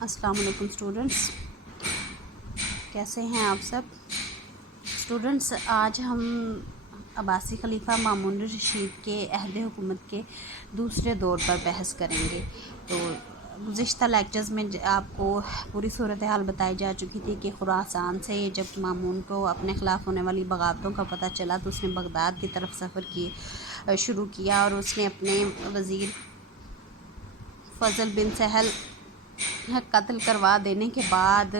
السلام علیکم اسٹوڈنٹس، کیسے ہیں آپ سب؟ اسٹوڈنٹس، آج ہم عباسی خلیفہ مامون الرشید کے عہد حکومت کے دوسرے دور پر بحث کریں گے۔ تو گزشتہ لیکچرز میں آپ کو پوری صورتحال بتائی جا چکی تھی کہ خراسان سے جب مامون کو اپنے خلاف ہونے والی بغاوتوں کا پتہ چلا تو اس نے بغداد کی طرف سفر شروع کیا، اور اس نے اپنے وزیر فضل بن سہل قتل کروا دینے کے بعد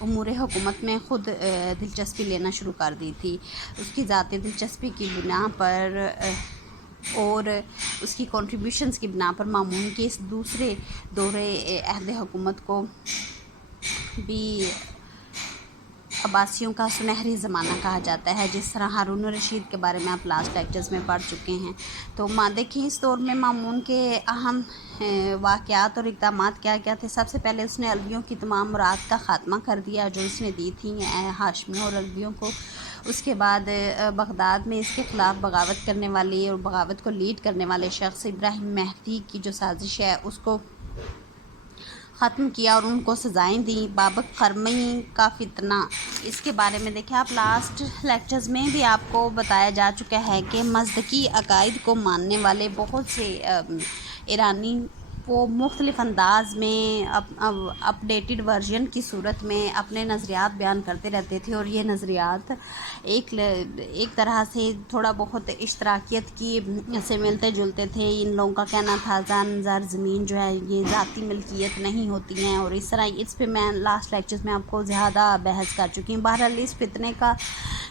امور حکومت میں خود دلچسپی لینا شروع کر دی تھی۔ اس کی ذاتی دلچسپی کی بنا پر اور اس کی کنٹریبیوشنز کی بنا پر مامون کے اس دوسرے دورے عہد حکومت کو بھی عباسیوں کا سنہری زمانہ کہا جاتا ہے، جس طرح ہارون الرشید کے بارے میں آپ لاسٹ لیکچرز میں پڑھ چکے ہیں۔ تو دیکھیں اس دور میں مامون کے اہم واقعات اور اقدامات کیا کیا تھے۔ سب سے پہلے اس نے علویوں کی تمام مراد کا خاتمہ کر دیا جو اس نے دی تھیں ہاشمیوں اور علویوں کو۔ اس کے بعد بغداد میں اس کے خلاف بغاوت کرنے والی اور بغاوت کو لیڈ کرنے والے شخص ابراہیم مہدی کی جو سازش ہے اس کو ختم کیا اور ان کو سزائیں دیں۔ بابک قرمی کا فتنہ، اس کے بارے میں دیکھیں آپ لاسٹ لیکچرز میں بھی آپ کو بتایا جا چکا ہے کہ مزدکی عقائد کو ماننے والے بہت سے ایرانی وہ مختلف انداز میں اپڈیٹڈ ورژن کی صورت میں اپنے نظریات بیان کرتے رہتے تھے، اور یہ نظریات ایک طرح سے تھوڑا بہت اشتراکیت کی سے ملتے جلتے تھے۔ ان لوگوں کا کہنا تھا زر زمین جو ہے یہ ذاتی ملکیت نہیں ہوتی ہیں، اور اس طرح اس پہ میں لاسٹ لیکچرز میں آپ کو زیادہ بحث کر چکی ہوں۔ بہرحال اس فتنے کا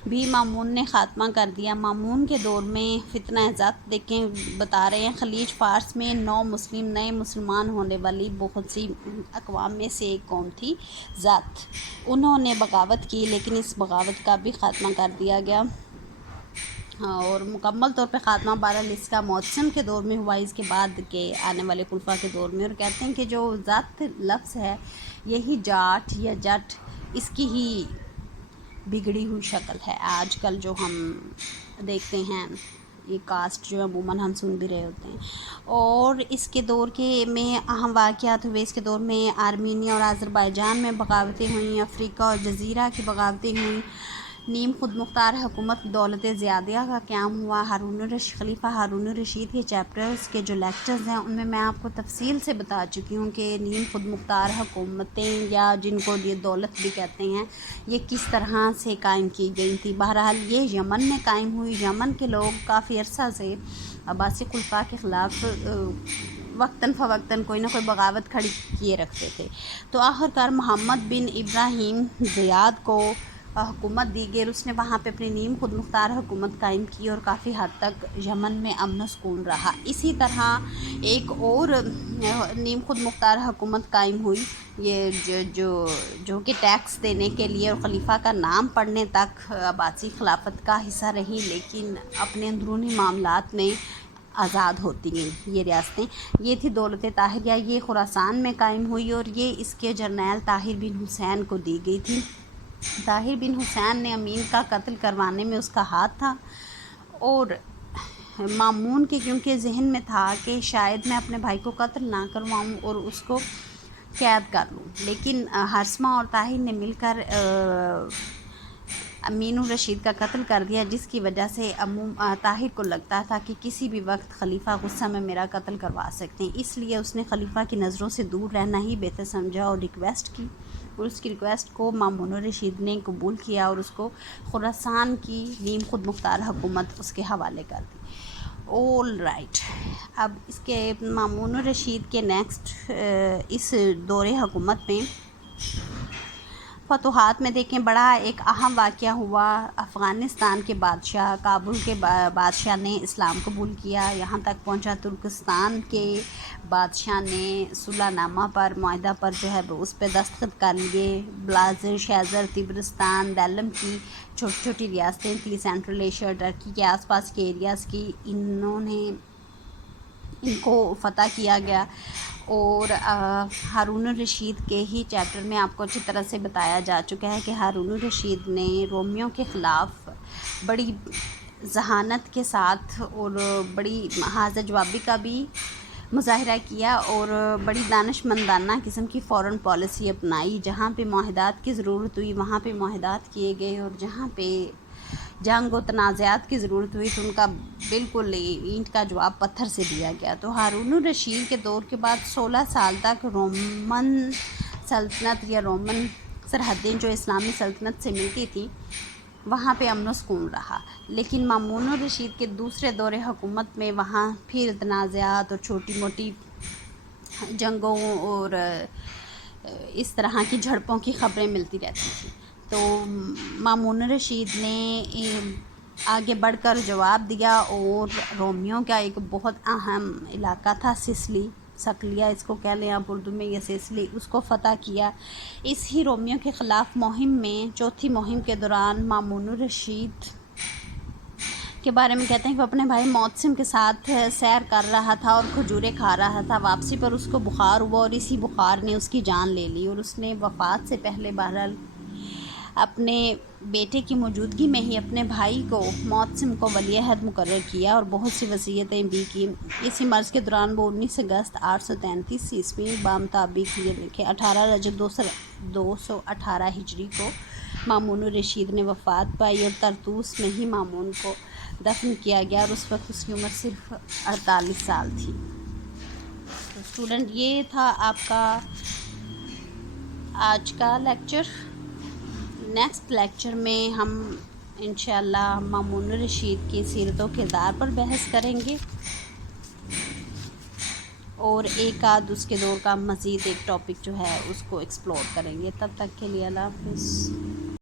بھی مامون نے خاتمہ کر دیا۔ مامون کے دور میں فتنہ ذات دیکھیں بتا رہے ہیں، خلیج فارس میں نئے مسلمان ہونے والی بہت سی اقوام میں سے ایک قوم تھی ذات۔ انہوں نے بغاوت کی لیکن اس بغاوت کا بھی خاتمہ کر دیا گیا، اور مکمل طور پہ خاتمہ بہرحال اس کا معتصم کے دور میں ہوا، اس کے بعد کے آنے والے خلفاء کے دور میں۔ اور کہتے ہیں کہ جو ذات لفظ ہے یہی جاٹ یا جٹ اس کی ہی بگڑی ہوئی شکل ہے۔ آج کل جو ہم دیکھتے ہیں یہ کاسٹ جو عموماً ہم سن بھی رہے ہوتے ہیں۔ اور اس کے دور کے میں اہم واقعات ہوئے۔ اس کے دور میں آرمینیا اور آذربائیجان میں بغاوتیں ہوئیں، افریقہ اور جزیرہ کی بغاوتیں ہوئیں، نیم خود مختار حکومت دولت زیادیہ کا قیام ہوا۔ خلیفہ ہارون الرشید کے چیپٹرز کے جو لیکچرز ہیں ان میں میں آپ کو تفصیل سے بتا چکی ہوں کہ نیم خود مختار حکومتیں یا جن کو یہ دولت بھی کہتے ہیں یہ کس طرح سے قائم کی گئی تھی۔ بہرحال یہ یمن میں قائم ہوئی۔ یمن کے لوگ کافی عرصہ سے عباسی خلفاء کے خلاف وقتاً فوقتاً کوئی نہ کوئی بغاوت کھڑی کیے رکھتے تھے۔ تو آخرکار محمد بن ابراہیم زیاد کو حکومت دی گئی اور اس نے وہاں پہ اپنی نیم خود مختار حکومت قائم کی اور کافی حد تک یمن میں امن و سکون رہا۔ اسی طرح ایک اور نیم خود مختار حکومت قائم ہوئی، یہ جو کہ ٹیکس دینے کے لیے اور خلیفہ کا نام پڑھنے تک عباسی خلافت کا حصہ رہی، لیکن اپنے اندرونی معاملات میں آزاد ہوتی گئیں یہ ریاستیں۔ یہ تھی دولت طاہریہ، یہ خراسان میں قائم ہوئی اور یہ اس کے جرنیل طاہر بن حسین کو دی گئی تھی۔ طاہر بن حسین نے امین کا قتل کروانے میں اس کا ہاتھ تھا، اور مامون کے کیونکہ ذہن میں تھا کہ شاید میں اپنے بھائی کو قتل نہ کرواؤں اور اس کو قید کر لوں، لیکن ہرسمہ اور طاہر نے مل کر امین الرشید کا قتل کر دیا، جس کی وجہ سے طاہر کو لگتا تھا کہ کسی بھی وقت خلیفہ غصہ میں میرا قتل کروا سکتے ہیں، اس لیے اس نے خلیفہ کی نظروں سے دور رہنا ہی بہتر سمجھا اور ریکویسٹ کی، اور اس کی ریکویسٹ کو مامون الرشید نے قبول کیا اور اس کو خراسان کی نیم خود مختار حکومت اس کے حوالے کر دی۔ آل رائٹ، اب اس کے مامون الرشید کے نیکسٹ اس دور حکومت میں فتوحات میں دیکھیں بڑا ایک اہم واقعہ ہوا۔ افغانستان کے بادشاہ، کابل کے بادشاہ نے اسلام قبول کیا، یہاں تک پہنچا ترکستان کے بادشاہ نے صلح نامہ پر معاہدہ پر جو ہے اس پہ دستخط کر لیے۔ بلازر، شیزر، تبرستان، دیلم کی چھوٹی چھوٹی ریاستیں تھیں سینٹرل ایشیا، ٹرکی کے آس پاس کے ایریاز کی، ان کو فتح کیا گیا۔ اور ہارون الرشید کے ہی چیپٹر میں آپ کو اچھی طرح سے بتایا جا چکا ہے کہ ہارون الرشید نے رومیوں کے خلاف بڑی ذہانت کے ساتھ اور بڑی حاضر جوابی کا بھی مظاہرہ کیا اور بڑی دانش مندانہ قسم کی فورن پالیسی اپنائی. جہاں پہ معاہدات کی ضرورت ہوئی وہاں پہ معاہدات کیے گئے، اور جہاں پہ جنگ و تنازعات کی ضرورت ہوئی تو ان کا بالکل اینٹ کا جواب پتھر سے دیا گیا. تو ہارون الرشید کے دور کے بعد 16 سال تک رومن سلطنت یا رومن سرحدیں جو اسلامی سلطنت سے ملتی تھیں وہاں پہ امن و سکون رہا. لیکن مامون الرشید کے دوسرے دور حکومت میں وہاں پھر تنازعات اور چھوٹی موٹی جنگوں اور اس طرح کی جھڑپوں کی خبریں ملتی رہتی تھیں. تو مامون الرشید نے آگے بڑھ کر جواب دیا اور رومیوں کا ایک بہت اہم علاقہ تھا سسلی، سکلیہ اس کو کہہ لیں آپ اردو میں، یا سسلی، اس کو فتح کیا. اس ہی رومیوں کے خلاف مہم میں چوتھی مہم کے دوران مامون الرشید کے بارے میں کہتے ہیں کہ وہ اپنے بھائی معتصم کے ساتھ سیر کر رہا تھا اور کھجوریں کھا رہا تھا. واپسی پر اس کو بخار ہوا اور اسی بخار نے اس کی جان لے لی، اور اس نے وفات سے پہلے بہرحال اپنے بیٹے کی موجودگی میں ہی اپنے بھائی کو معتصم کو ولی عہد مقرر کیا اور بہت سی وصیتیں بھی کی. اسی مرض کے دوران وہ 19 اگست 833 عیسوی بمطابق یہ لکھے 18 رجب 218 ہجری کو مامون الرشید نے وفات پائی، اور طرطوس میں ہی مامون کو دفن کیا گیا، اور اس وقت اس کی عمر صرف 48 سال تھی. تو اسٹوڈنٹ یہ تھا آپ کا آج کا لیکچر. نیکسٹ لیکچر میں ہم انشاءاللہ مامون الرشید کی سیرت و کردار پر بحث کریں گے اور ایک آدھ اس کے دور کا مزید ایک ٹاپک جو ہے اس کو ایکسپلور کریں گے. تب تک کے لیے اللہ حافظ.